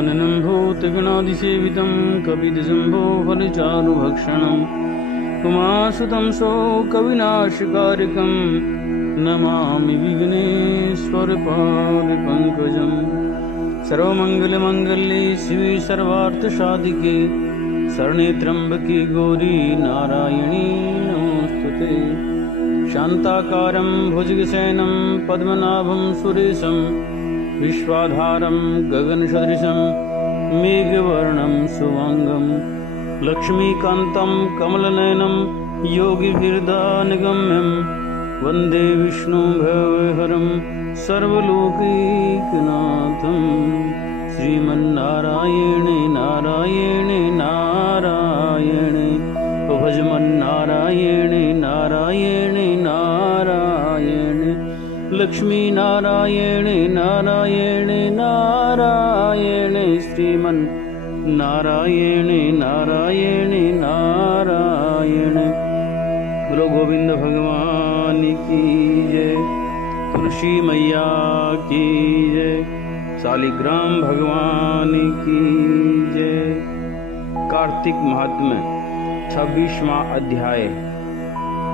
गजाननं भूतगणादिसेवितं कपितजम्बो फलचारुभक्षणम् उमासुतं शोकविनाशकारिकं नमामि विघ्नेश्वरपादपङ्कजम्। सर्वमङ्गलमङ्गल्ये शिवे सर्वार्थसाधिके शरणे त्र्यम्बके गौरी नारायणी नमोस्तुते। शान्ताकारं भुजगशयनं पद्मनाभं सुरेशं विश्वाधारं गगनसदृशं मेघवर्णं शुभांगं लक्ष्मीकान्तं कमलनयनं योगिभिर्दानगम्यं वन्दे विष्णुभवहरं सर्वलोकैकनाथं। श्रीमन्नारायणे नारायणे नारायणे भजमन्नारायणे नारायणे नारायणे लक्ष्मीनारायणे नारायणे नारायणे श्रीमन्नारायणे नारायणे नारायणे। बोलो गोविंद भगवान की जय, तुलसी मैया की जय, शालिग्राम भगवान की जय। कार्तिक महात्म्य 26वां अध्याय।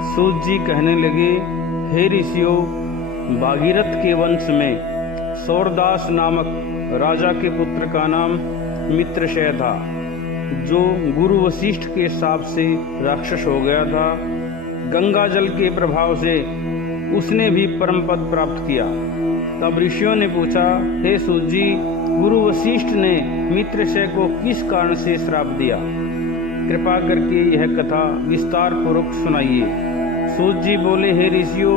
सूत जी कहने लगे, हे ऋषियों, भागीरथ के वंश में सौरदास नामक राजा के पुत्र का नाम मित्रशय था, जो गुरु वशिष्ठ के शाप से राक्षस हो गया था। गंगा जल के प्रभाव से उसने भी परम पद प्राप्त किया। तब ऋषियों ने पूछा, हे सूत जी, गुरु वशिष्ठ ने मित्रशय को किस कारण से श्राप दिया? कृपा करके यह कथा विस्तार पूर्वक सुनाइए। सूत जी बोले, हे ऋषियों,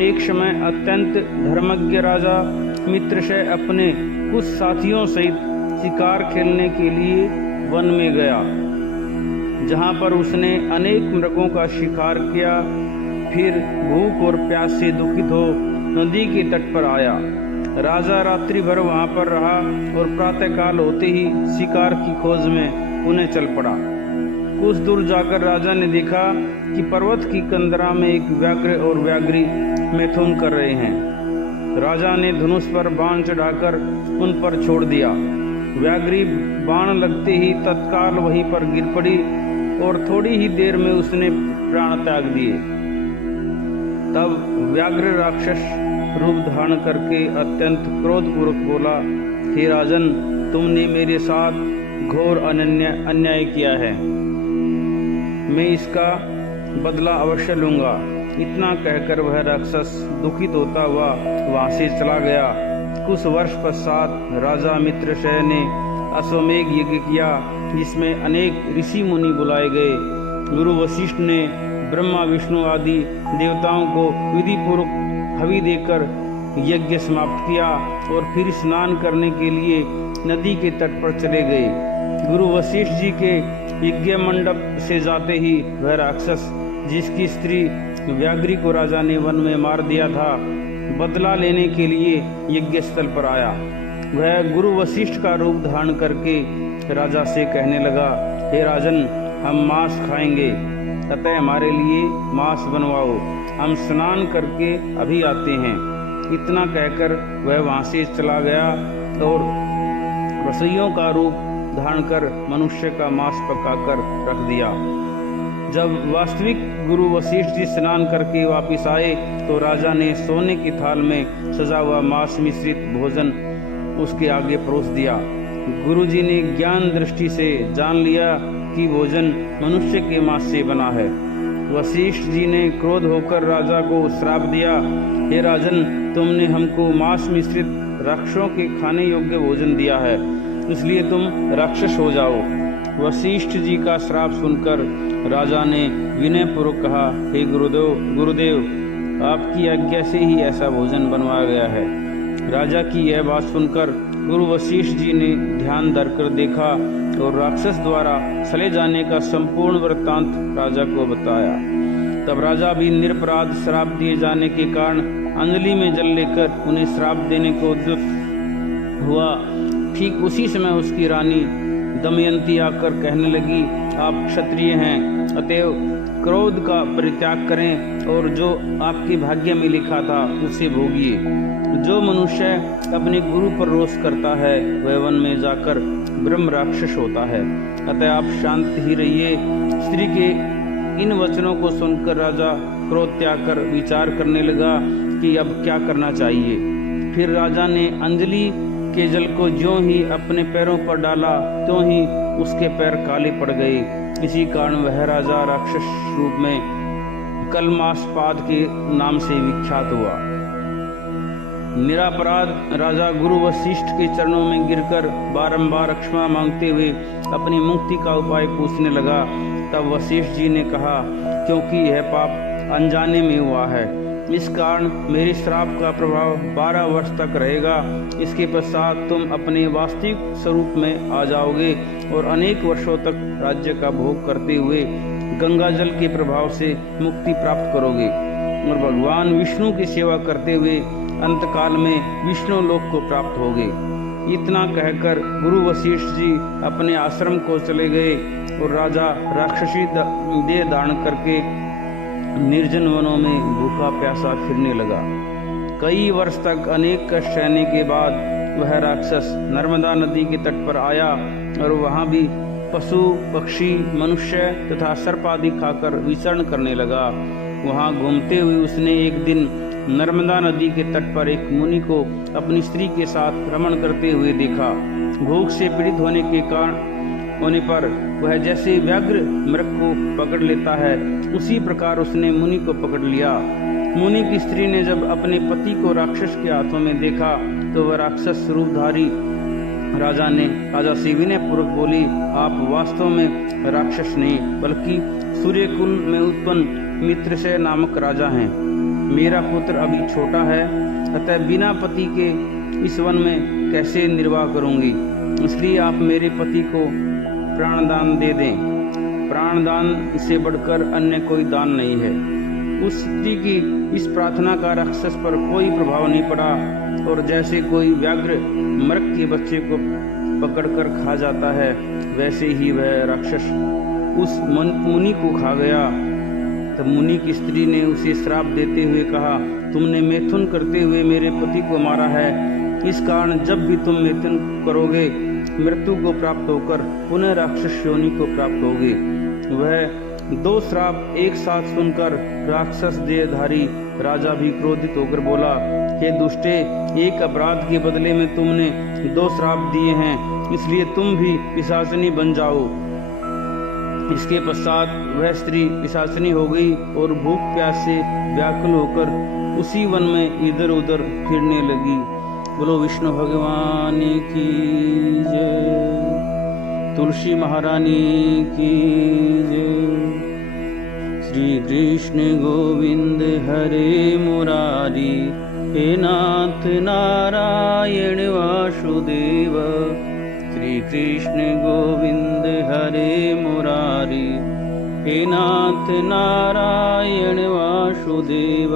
एक समय अत्यंत धर्मज्ञ राजा मित्रशय अपने कुछ साथियों सहित शिकार खेलने के लिए वन में गया, जहाँ पर उसने अनेक मृगों का शिकार किया। फिर भूख और प्यास से दुखित हो नदी के तट पर आया। राजा रात्रि भर वहाँ पर रहा और प्रातःकाल होते ही शिकार की खोज में उन्हें चल पड़ा। कुछ दूर जाकर राजा ने देखा कि पर्वत की कंदरा में एक व्याघ्र और व्याघ्री मैथुन कर रहे हैं। राजा ने धनुष पर बाण चढ़ाकर उन पर छोड़ दिया। व्याघ्री बाण लगते ही तत्काल वहीं पर गिर पड़ी और थोड़ी ही देर में उसने प्राण त्याग दिए। तब व्याघ्र राक्षस रूप धारण करके अत्यंत क्रोधपूर्वक बोला, हे राजन, तुमने मेरे साथ घोर अन्याय किया है, मैं इसका बदला अवश्य लूंगा। इतना कहकर वह राक्षस दुखित होता हुआ वहां से चला गया। कुछ वर्ष पश्चात राजा मित्रशय ने अश्वमेघ यज्ञ किया, जिसमें अनेक ऋषि मुनि बुलाए गए। गुरु वशिष्ठ ने ब्रह्मा विष्णु आदि देवताओं को विधि पूर्वक हवि देकर यज्ञ समाप्त किया और फिर स्नान करने के लिए नदी के तट पर चले गए। गुरु वशिष्ठ जी के यज्ञ मंडप से जाते ही वह राक्षस, जिसकी स्त्री व्याघ्री को राजा ने वन में मार दिया था, बदला लेने के लिए यज्ञ स्थल पर आया। वह गुरु वशिष्ठ का रूप धारण करके राजा से कहने लगा, हे राजन, हम मांस खाएंगे, अतः हमारे लिए मांस बनवाओ, हम स्नान करके अभी आते हैं। इतना कहकर वह वहां से चला गया और रसोइयों का रूप धारण कर मनुष्य का मांस पकाकर रख दिया। जब वास्तविक गुरु वशिष्ठ जी स्नान करके वापस आए तो राजा ने सोने की थाल में सजा हुआ मांस मिश्रित भोजन उसके आगे परोस दिया। गुरु जी ने ज्ञान दृष्टि से जान लिया कि भोजन मनुष्य के मांस से बना है। वशिष्ठ जी ने क्रोध होकर राजा को श्राप दिया, हे राजन, तुमने हमको मांस मिश्रित राक्षसों के खाने योग्य भोजन दिया है, इसलिए तुम राक्षस हो जाओ। वशिष्ठ जी का श्राप सुनकर राजा ने विनय पूर्वक कहा, हे गुरुदेव, आपकी आज्ञा से ही ऐसा भोजन बनवाया गया है। राजा की यह बात सुनकर गुरु वशिष्ठ जी ने ध्यान धरकर देखा और राक्षस द्वारा सले जाने का संपूर्ण वृत्तांत राजा को बताया। तब राजा भी निरपराध श्राप दिए जाने के कारण अंजलि में जल लेकर उन्हें श्राप देने को उद्युक्त हुआ। ठीक उसी समय उसकी रानी दमयंती आकर कहने लगी, आप क्षत्रिय हैं, अतएव क्रोध का परित्याग करें और जो आपके भाग्य में लिखा था उसे भोगिए। जो मनुष्य अपने गुरु पर रोष करता है वह वन में जाकर ब्रह्म राक्षस होता है। अतः आप शांत ही रहिए। स्त्री के इन वचनों को सुनकर राजा क्रोध त्याग कर विचार करने लगा कि अब क्या करना चाहिए। फिर राजा ने अंजलि के जल को ज्यों ही अपने पैरों पर डाला त्यों ही उसके पैर काले पड़ गए। इसी कारण वह राजा राक्षस रूप में कलमासपाद के नाम से विख्यात हुआ। निरापराध राजा गुरु वशिष्ठ के चरणों में गिरकर बारंबार क्षमा मांगते हुए अपनी मुक्ति का उपाय पूछने लगा। तब वशिष्ठ जी ने कहा, क्योंकि यह पाप अनजाने में हुआ है, इस कारण मेरे श्राप का प्रभाव 12 वर्ष तक रहेगा। इसके पश्चात तुम अपने वास्तविक स्वरूप में आ जाओगे और अनेक वर्षों तक राज्य का भोग करते हुए गंगा जल के प्रभाव से मुक्ति प्राप्त करोगे और भगवान विष्णु की सेवा करते हुए अंतकाल में विष्णु लोक को प्राप्त होगे। इतना कहकर गुरु वशिष्ठ जी अपने आश्रम को चले गए और राजा राक्षसी देह धारण करके निर्जन वनों में भूखा प्यासा फिरने लगा। कई वर्ष तक अनेक कष्ट सहने के बाद वह राक्षस नर्मदा नदी के तट पर आया और वहां भी पशु पक्षी मनुष्य तथा सर्प आदि खाकर विचरण करने लगा। वहां घूमते हुए उसने एक दिन नर्मदा नदी के तट पर एक मुनि को अपनी स्त्री के साथ रमण करते हुए देखा। भूख से पीड़ित होने पर वह जैसे व्याघ्र मृग को पकड़ लेता है उसी प्रकार उसने मुनि को पकड़ लिया। मुनि की स्त्री ने जब अपने पति को राक्षस के हाथों में देखा तो वह राक्षस रूपधारी राजा से विनय पूर्वक बोली, आप वास्तव में राक्षस नहीं बल्कि सूर्यकुल में उत्पन्न मित्रसेन नामक राजा हैं। मेरा पुत्र अभी छोटा है, अतः बिना पति के इस वन में कैसे निर्वाह करूंगी, इसलिए आप मेरे पति को प्राणदान दे दें। प्राणदान से बढ़कर अन्य कोई दान नहीं है। उस स्त्री की इस प्रार्थना का राक्षस पर कोई प्रभाव नहीं पड़ा और जैसे कोई व्याघ्र मृग के बच्चे को पकड़कर खा जाता है वैसे ही वह राक्षस उस मुनि को खा गया। तब मुनि की स्त्री ने उसे श्राप देते हुए कहा, तुमने मैथुन करते हुए मेरे पति को मारा है, इस कारण जब भी तुम मैथुन करोगे मृत्यु को प्राप्त होकर पुनः राक्षस योनि को प्राप्त होगे। वह 2 श्राप एक साथ सुनकर राक्षस देहधारी राजा भी क्रोधित होकर बोला, हे दुष्टे, एक अपराध के बदले में तुमने 2 श्राप दिए हैं, इसलिए तुम भी पिशाचिनी बन जाओ। इसके पश्चात वह स्त्री पिशाचिनी हो गई और भूख प्यास से व्याकुल होकर उसी वन में इधर उधर फिरने लगी। बोलो विष्णु भगवान की जय, तुलसी महारानी की जय। श्री कृष्ण गोविंद हरे मुरारी, हे नाथ नारायण वासुदेव। श्री कृष्ण गोविंद हरे मुरारी, हे नाथ नारायण वासुदेव।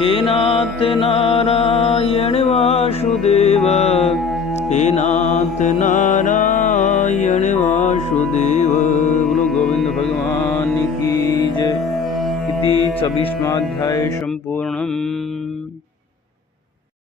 हे नाथ नारायण वासुदेव, हे नाथ नारायण वासुदेव। बोलो गोविंद भगवान की जय। इति 26वां अध्याय संपूर्णम्।